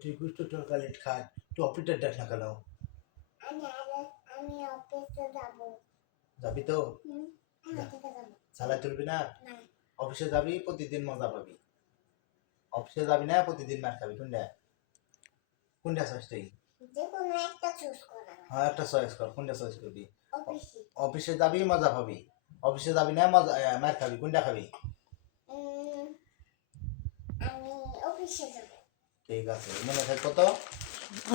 তুই গুsto চকলেট খা তুই অফিসে যাস না কেন আমি অফিসে যাব যাবি তো চালাই তুলবি না অফিসে যাবি প্রতিদিন মজা পাবি অফিসে যাবি না প্রতিদিন মার খাবি কোনটা চয়েস তুই যে কোনো একটা চুজ কর হ্যাঁ একটা চয়েস কর কোনটা চয়েস করবি অফিসে অফিসে যাবি মজা পাবি অফিসে যাবি না মজা মার খাবি কোনটা খাবি আমি অফিসে যাব ঠিক আছে মনে থাকো তো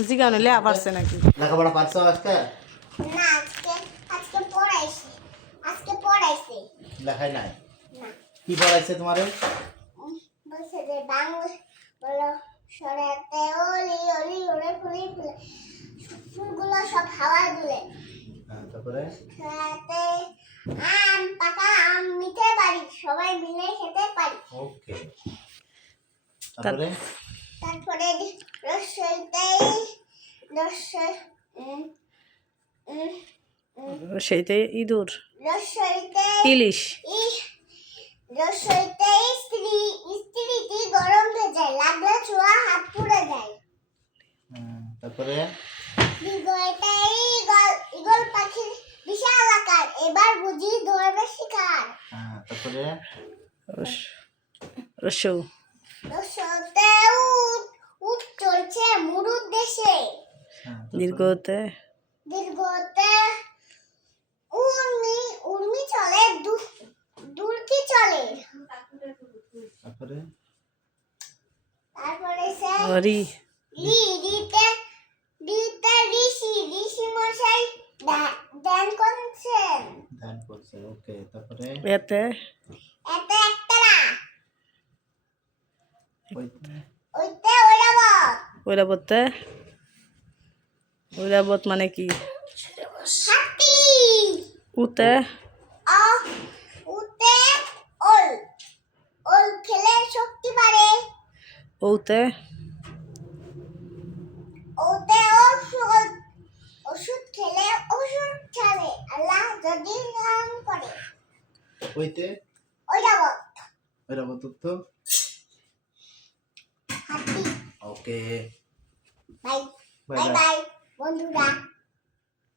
জিগা নলে পারছে নাকি লেখাপড়া পারছো আজকে না আজকে পড়াইছে লেখাই নাই না কি পড়াইছে তোমারে বলছে যে বাংলা বলো সরাতে ওলি ওলি ওরে ফুলি ফুলে ফুলগুলো সব হাওয়ায় দুলে হ্যাঁ তারপরে সরাতে পাকা আম মিঠে বাড়ি সবাই মিলে খেতে পারি ওকে তারপরে সেইতে ইঁদুর রসইতে ইলিশ রসইতে স্ত্রীটি গরম ভেজায় লাগলে ছোঁয়া হাত পুড়ে যায় তারপরে দিগইতে ঈগল পাখির বিশাল আকার এবার বুঝি ধরবে শিকার তারপরে রসৌ রসতে উট চলছে মুরুদ দেশে দীর্ঘতে উর্মি চলে দুলকি চলে তারপরে রি রিতে ঋষি মশাই ধ্যান করছে ওকে তারপরে এতে একটা না ওইতে ঐরাবত মানে কি হাতি উতে উতে ওল খেলে শক্তি বাড়ে ওতে ওষুধ খেলে ওষুধ ছাড়ে আল্লাহ যদি নাম করে ওইতে ঐরাবত তো হাতি ওকে বাই বাই বন্ধুরা